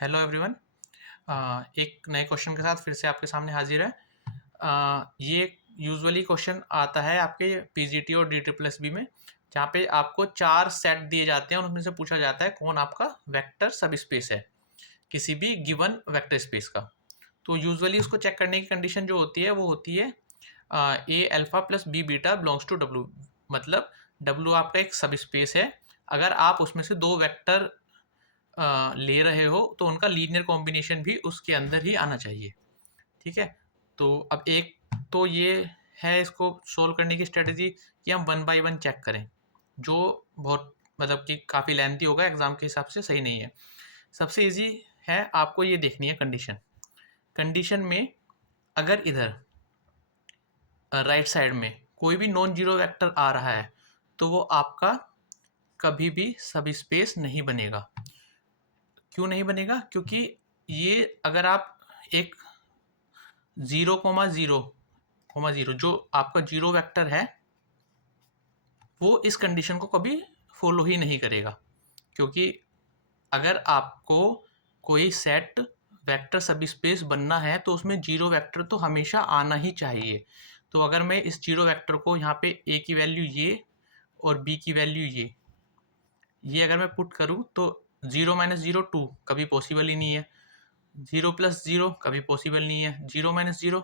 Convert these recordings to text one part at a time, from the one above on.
Hello everyone. एक नए question के साथ फिर से आपके सामने हाजिर है। ये यूजुअली क्वेश्चन आता है आपके पीजीटी और डी ट्रिपल एस बी में, जहाँ पे आपको 4 सेट दिए जाते हैं और उनमें से पूछा जाता है कौन आपका वेक्टर सब स्पेस है किसी भी गिवन वेक्टर स्पेस का। तो यूजुअली उसको चेक करने की कंडीशन जो होती है वो होती है a alpha plus B beta belongs to डब्ल्यू। मतलब डब्ल्यू आपका एक सब स्पेस है। अगर आप उसमें से दो वेक्टर ले रहे हो तो उनका लीनियर कॉम्बिनेशन भी उसके अंदर ही आना चाहिए। ठीक है, तो अब एक तो ये है इसको सोल्व करने की स्ट्रेटजी कि हम वन बाय वन चेक करें, जो बहुत मतलब कि काफ़ी लेंथी होगा, एग्जाम के हिसाब से सही नहीं है। सबसे इजी है, आपको ये देखनी है कंडीशन। कंडीशन में अगर इधर राइट साइड में कोई भी नॉन जीरो वेक्टर आ रहा है तो वो आपका कभी भी सब स्पेस नहीं बनेगा। क्यों नहीं बनेगा? क्योंकि ये अगर आप एक 0,0,0 जो आपका जीरो वेक्टर है वो इस कंडीशन को कभी फॉलो ही नहीं करेगा। क्योंकि अगर आपको कोई सेट वेक्टर सब स्पेस बनना है तो उसमें जीरो वेक्टर तो हमेशा आना ही चाहिए। तो अगर मैं इस जीरो वेक्टर को यहाँ पे ए की वैल्यू ये और बी की वैल्यू ये अगर मैं पुट करूँ तो 0 - 0 2 कभी पॉसिबल ही नहीं है। 0 + 0 कभी पॉसिबल नहीं है। 0 - 0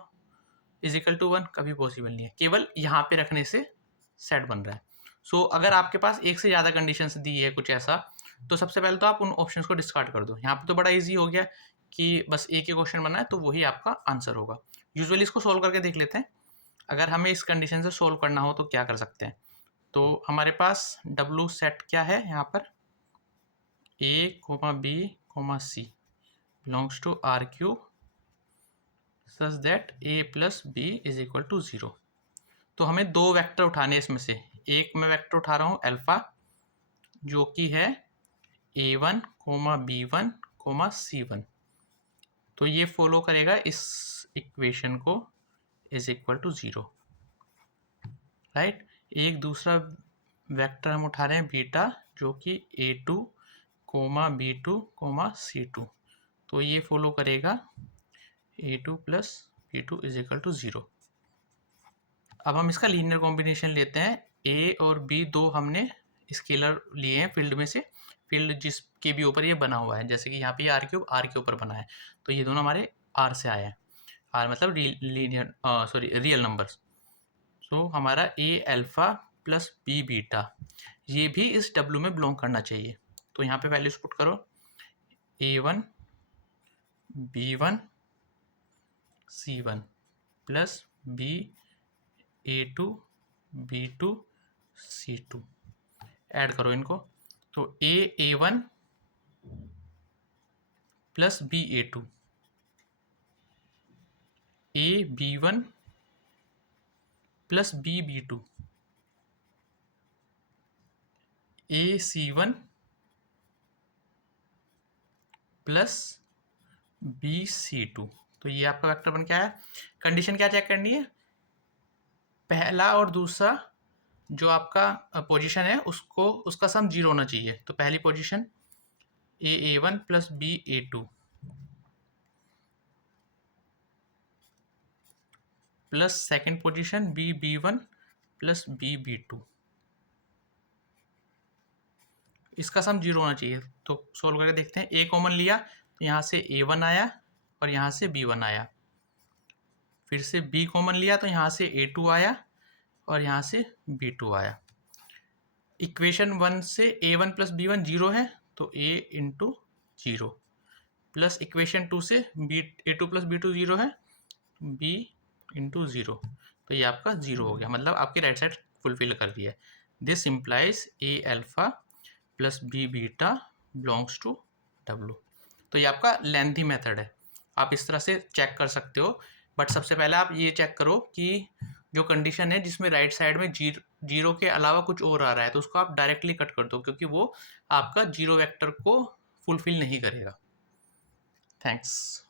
= 1 कभी पॉसिबल नहीं है। केवल यहाँ पे रखने से सेट बन रहा है। सो अगर आपके पास एक से ज़्यादा कंडीशंस दी है कुछ ऐसा, तो सबसे पहले तो आप उन ऑप्शंस को डिस्कार्ड कर दो। यहाँ पे तो बड़ा इजी हो गया कि बस एक ही क्वेश्चन बना है तो वही आपका आंसर होगा। यूजुअली इसको सोल्व करके देख लेते हैं। अगर हमें इस कंडीशन से सोल्व करना हो तो क्या कर सकते हैं। तो हमारे पास डब्ल्यू सेट क्या है यहाँ पर, A, B, C belongs to R Q such that A plus B is equal to 0। तो हमें दो वेक्टर उठाने इसमें से। एक मैं वेक्टर उठा रहा हूँ अल्फा, जो कि है a1, b1, c1। तो ये फॉलो करेगा इस इक्वेशन को इज इक्वल टू 0, राइट। एक दूसरा वेक्टर हम उठा रहे हैं बीटा, जो कि a2, b2, c2। तो ये फॉलो करेगा a2 + b2 is equal to 0। अब हम इसका लीनियर कॉम्बिनेशन लेते हैं। ए और बी दो हमने स्केलर लिए हैं फील्ड में से, फील्ड जिसके भी ऊपर ये बना हुआ है। जैसे कि यहाँ पे आर के ऊपर बना है, तो ये दोनों हमारे आर से आए हैं। आर मतलब लीनियर रियल नंबर्स। सो हमारा A alpha plus B beta ये भी इस डब्ल्यू में बिलोंग करना चाहिए। तो यहाँ पे वैल्यूज पुट करो, a1 b1 c1 plus b a2 b2 c2। Add करो इनको, तो a1 plus b a2, b1 plus b2, c1 plus c2। तो ये आपका वेक्टर बन के आया। कंडीशन क्या चेक करनी है, पहला और दूसरा जो आपका पोजीशन है उसका सम 0 होना चाहिए। तो पहली position a1 plus b a2 plus second position b1 plus b2, इसका सम 0 होना चाहिए। तो सोल्व करके देखते हैं। a कॉमन लिया तो यहाँ से a1 आया और यहाँ से b1 आया। फिर से b कॉमन लिया तो यहाँ से a2 आया और यहाँ से b2 आया। इक्वेशन 1 से a1 प्लस b1 0 है, तो a इंटू 0, प्लस इक्वेशन 2 से a2 प्लस b2 0 है, b इंटू 0। तो ये आपका 0 हो गया, मतलब आपकी राइट साइड फुलफिल कर दिया है। This implies a alpha plus B beta belongs to W. तो ये आपका लेंथी मेथड है, आप इस तरह से चेक कर सकते हो। बट सबसे पहले आप ये चेक करो कि जो कंडीशन है जिसमें राइट साइड में जीरो के अलावा कुछ और आ रहा है, तो उसको आप डायरेक्टली कट कर दो, क्योंकि वो आपका जीरो वेक्टर को फुलफिल नहीं करेगा। थैंक्स।